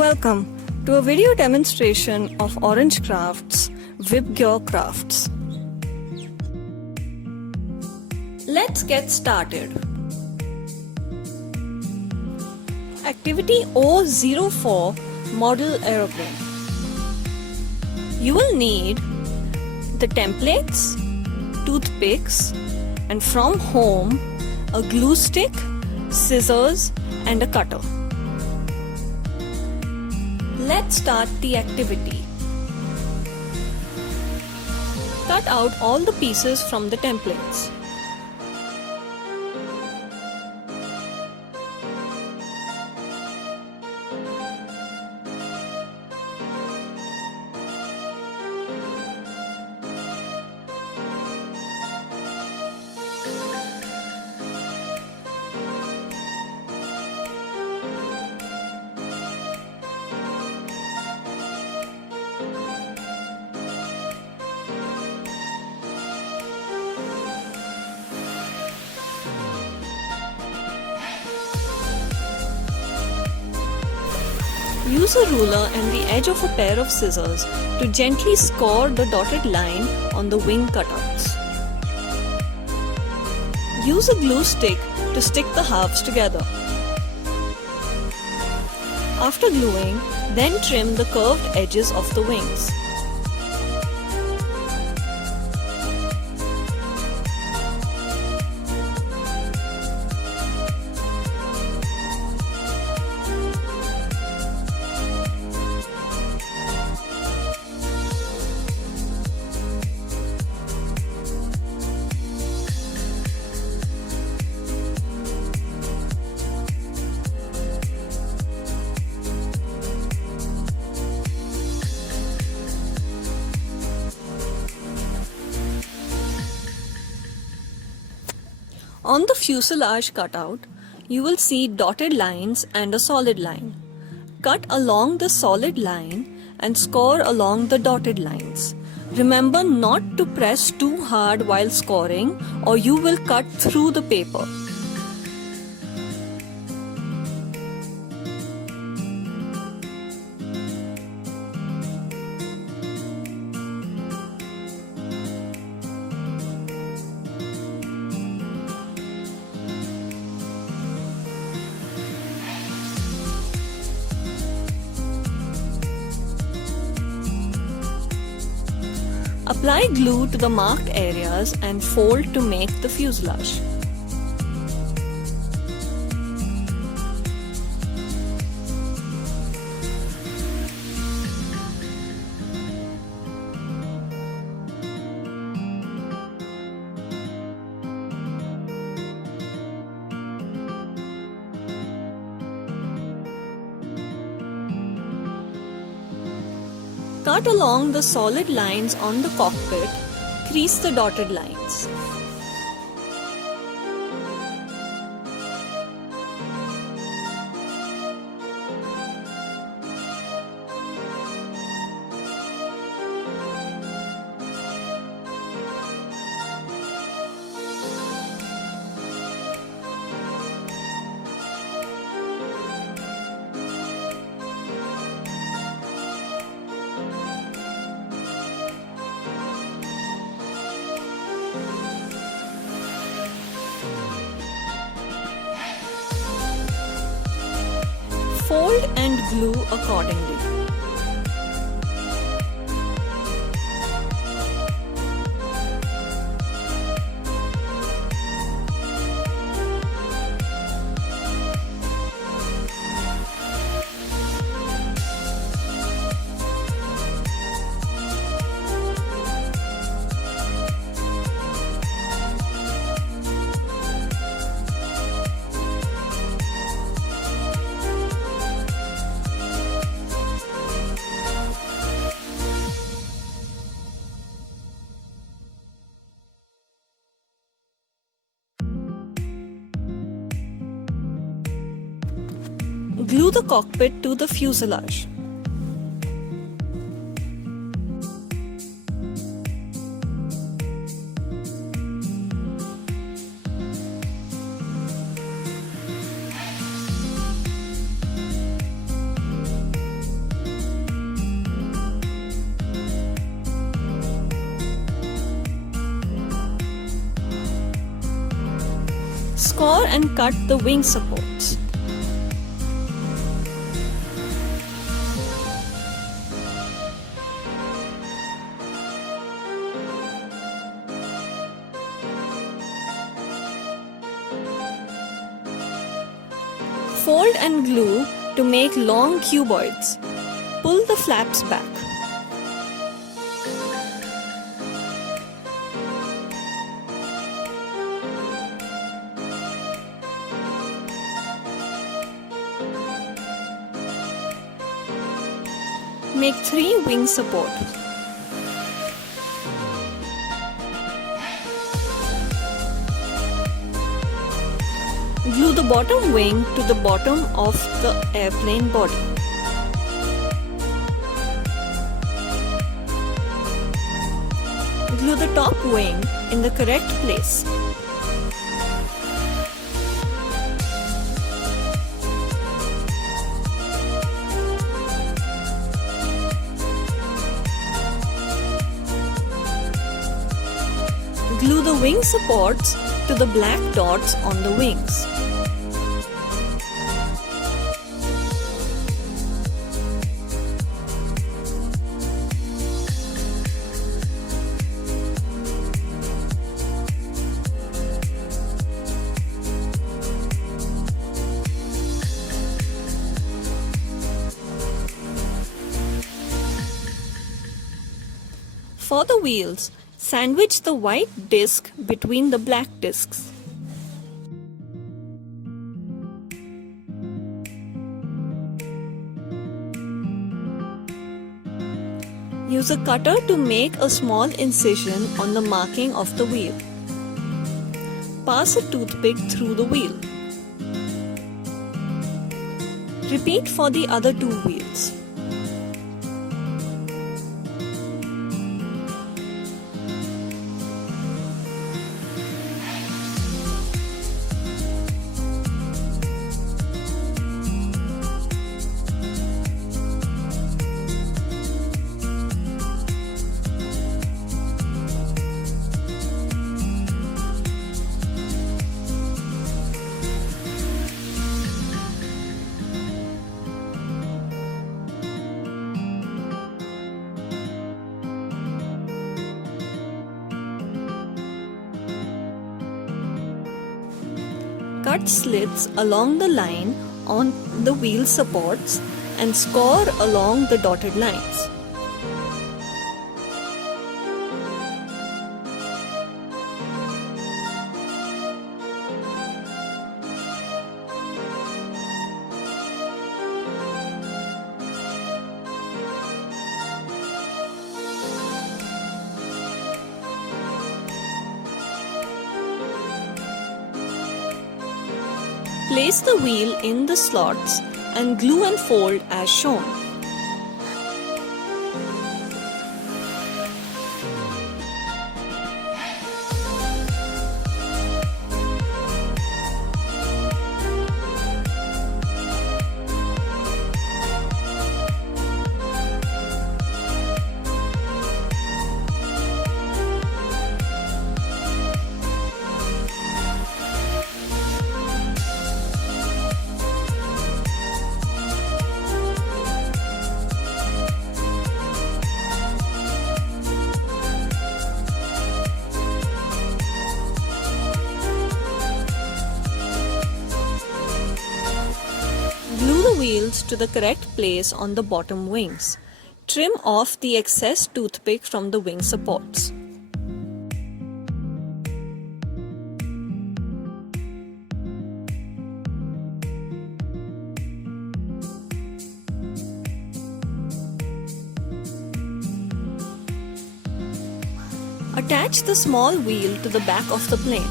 Welcome to a video demonstration of Orange Craft's VibGear Crafts. Let's get started. Activity O04 Model Aeroplane. You will need the templates, toothpicks, and from home, a glue stick, scissors, and a cutter. Let's start the activity. Cut out all the pieces from the templates. Use a ruler and the edge of a pair of scissors to gently score the dotted line on the wing cutouts. Use a glue stick to stick the halves together. After gluing, then trim the curved edges of the wings. On the fuselage cutout, you will see dotted lines and a solid line. Cut along the solid line and score along the dotted lines. Remember not to press too hard while scoring or you will cut through the paper. Apply glue to the marked areas and fold to make the fuselage. Cut along the solid lines on the cockpit, crease the dotted lines. Fold and glue accordingly. Glue the cockpit to the fuselage. Score and cut the wing supports. Fold and glue to make long cuboids. Pull the flaps back. Make 3 wing supports. Glue the bottom wing to the bottom of the airplane body. Glue the top wing in the correct place. Glue the wing supports to the black dots on the wings. For the wheels, sandwich the white disc between the black discs. Use a cutter to make a small incision on the marking of the wheel. Pass a toothpick through the wheel. Repeat for the other 2 wheels. Cut slits along the line on the wheel supports and score along the dotted lines. Place the wheel in the slots and glue and fold as shown. Glue the wheels to the correct place on the bottom wings. Trim off the excess toothpick from the wing supports. Attach the small wheel to the back of the plane.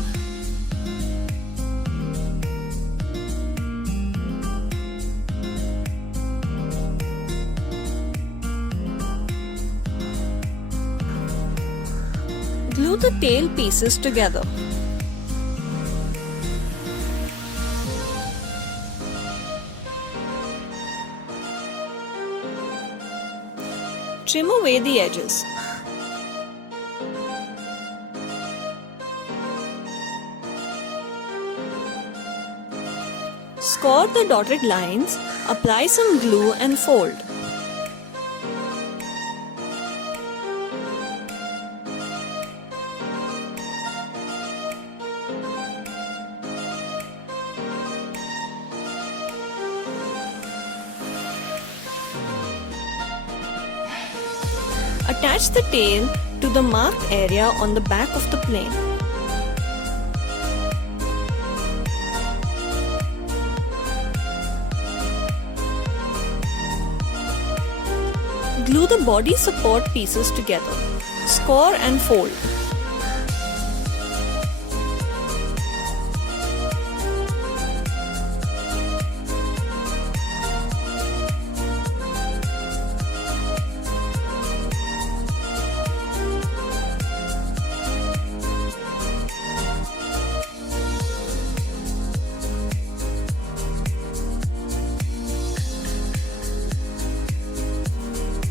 Glue the tail pieces together. Trim away the edges. For the dotted lines, apply some glue and fold. Attach the tail to the marked area on the back of the plane. Glue the body support pieces together. Score and fold.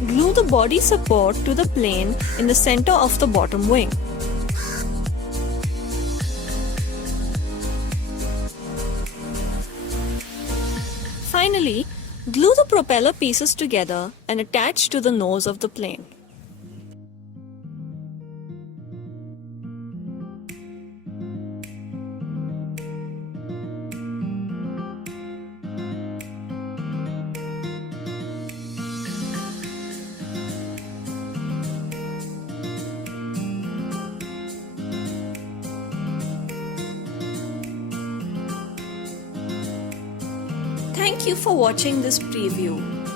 Glue the body support to the plane in the center of the bottom wing. Finally, glue the propeller pieces together and attach to the nose of the plane. Thank you for watching this preview.